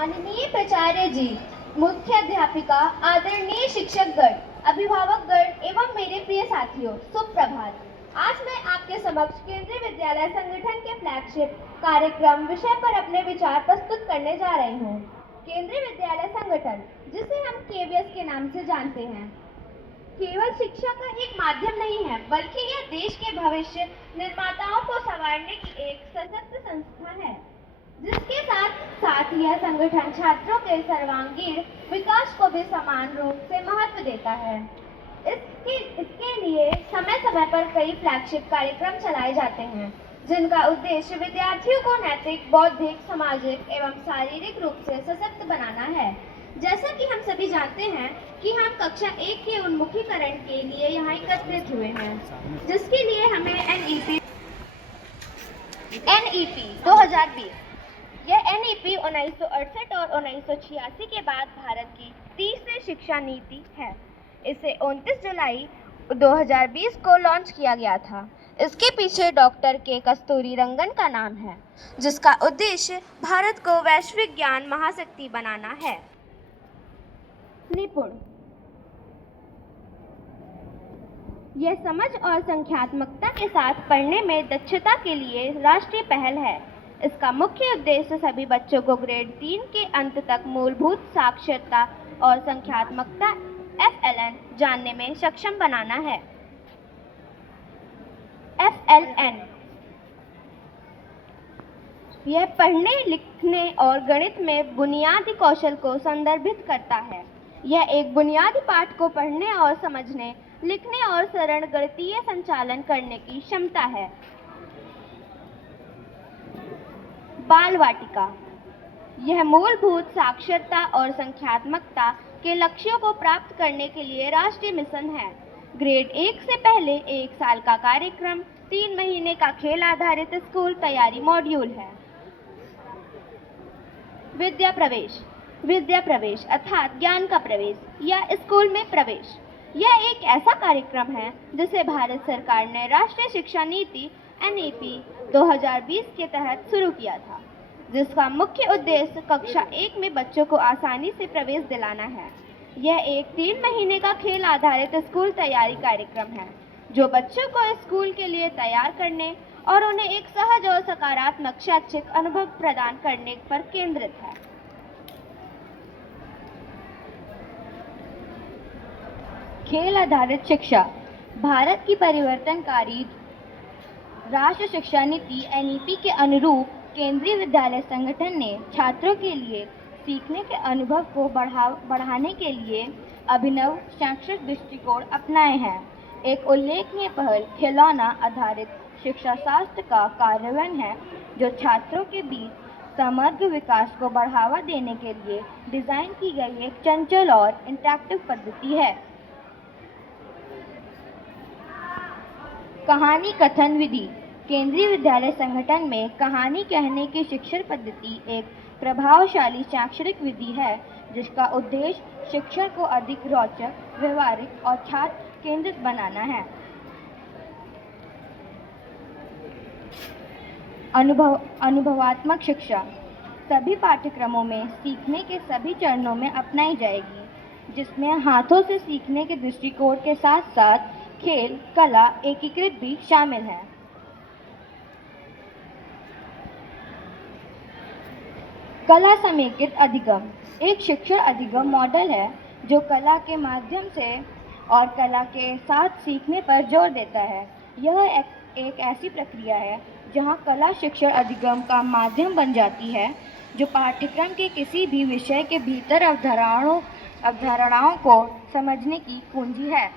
माननीय प्राचार्य जी, मुख्य अध्यापिका, आदरणीय शिक्षकगण, अभिभावकगण एवं मेरे प्रिय साथियों, सुप्रभात। आज मैं आपके समक्ष केंद्रीय विद्यालय संगठन के फ्लैगशिप कार्यक्रम विषय पर अपने विचार प्रस्तुत करने जा रही हूँ। केंद्रीय विद्यालय संगठन, जिसे हम केवीएस के नाम से जानते हैं, केवल शिक्षा का एक माध्यम नहीं है, बल्कि यह देश के भविष्य निर्माताओं को संवारने की एक सशक्त संस्था है, जिसके साथ साथ यह संगठन छात्रों के सर्वांगीण विकास को भी समान रूप से महत्व देता है। इसके लिए समय समय पर कई फ्लैगशिप कार्यक्रम चलाए जाते हैं, जिनका उद्देश्य विद्यार्थियों को नैतिक, बौद्धिक, सामाजिक एवं शारीरिक रूप से सशक्त बनाना है। जैसा कि हम सभी जानते हैं कि हम कक्षा 1 के उन्मुखीकरण के लिए यहाँ एकत्रित हुए हैं, जिसके लिए हमें एनईपी 2020, यह एनईपी 1968 और 1986 के बाद भारत की तीसरी शिक्षा नीति है। इसे 29 जुलाई 2020 को लॉन्च किया गया था। इसके पीछे डॉक्टर के कस्तूरी रंगन का नाम है, जिसका उद्देश्य भारत को वैश्विक ज्ञान महाशक्ति बनाना है। निपुण, यह समझ और संख्यात्मकता के साथ पढ़ने में दक्षता के लिए राष्ट्रीय पहल है। इसका मुख्य उद्देश्य सभी बच्चों को ग्रेड 3 के अंत तक मूलभूत साक्षरता और संख्यात्मकता FLN जानने में सक्षम बनाना है। FLN यह पढ़ने, लिखने और गणित में बुनियादी कौशल को संदर्भित करता है। यह एक बुनियादी पाठ को पढ़ने और समझने, लिखने और सरल गणितीय संचालन करने की क्षमता है। बाल वाटिका, यह मूलभूत साक्षरता और संख्यात्मकता के लक्ष्यों को प्राप्त करने के लिए राष्ट्रीय मिशन है। ग्रेड 1 से पहले 1 साल का कार्यक्रम 3 महीने का खेल आधारित स्कूल तैयारी मॉड्यूल है। विद्या प्रवेश अर्थात ज्ञान का प्रवेश या स्कूल में प्रवेश, यह एक ऐसा कार्यक्रम है जिसे भारत सरकार ने राष्ट्रीय शिक्षा नीति NEP 2020 के तहत शुरू किया था, जिसका मुख्य उद्देश्य कक्षा 1 में बच्चों को आसानी से प्रवेश दिलाना है। यह एक 3 महीने का खेल आधारित स्कूल तैयारी कार्यक्रम है, जो बच्चों को स्कूल के लिए तैयार करने और उन्हें एक सहज और सकारात्मक शैक्षिक अनुभव प्रदान करने पर केंद्रित है। खेल आधारित शिक्षा, भारत की परिवर्तनकारी राष्ट्रीय शिक्षा नीति NEP के अनुरूप केंद्रीय विद्यालय संगठन ने छात्रों के लिए सीखने के अनुभव को बढ़ाने के लिए अभिनव शैक्षिक दृष्टिकोण अपनाए हैं। एक उल्लेखनीय पहल खिलौना आधारित शिक्षा शास्त्र का कार्यान्वयन है, जो छात्रों के बीच समग्र विकास को बढ़ावा देने के लिए डिज़ाइन की गई एक चंचल और इंटरैक्टिव पद्धति है। कहानी कथन विधि, केंद्रीय विद्यालय संगठन में कहानी कहने की शिक्षण पद्धति एक प्रभावशाली शैक्षणिक विधि है, जिसका उद्देश्य शिक्षण को अधिक रोचक, व्यवहारिक और छात्र केंद्रित बनाना है। अनुभवात्मक शिक्षा सभी पाठ्यक्रमों में सीखने के सभी चरणों में अपनाई जाएगी, जिसमें हाथों से सीखने के दृष्टिकोण के साथ साथ खेल, कला एकीकृत भी शामिल है। कला समेकित अधिगम एक शिक्षण अधिगम मॉडल है, जो कला के माध्यम से और कला के साथ सीखने पर जोर देता है। यह एक ऐसी प्रक्रिया है जहां कला शिक्षण अधिगम का माध्यम बन जाती है, जो पाठ्यक्रम के किसी भी विषय के भीतर अवधारणाओं को समझने की कुंजी है।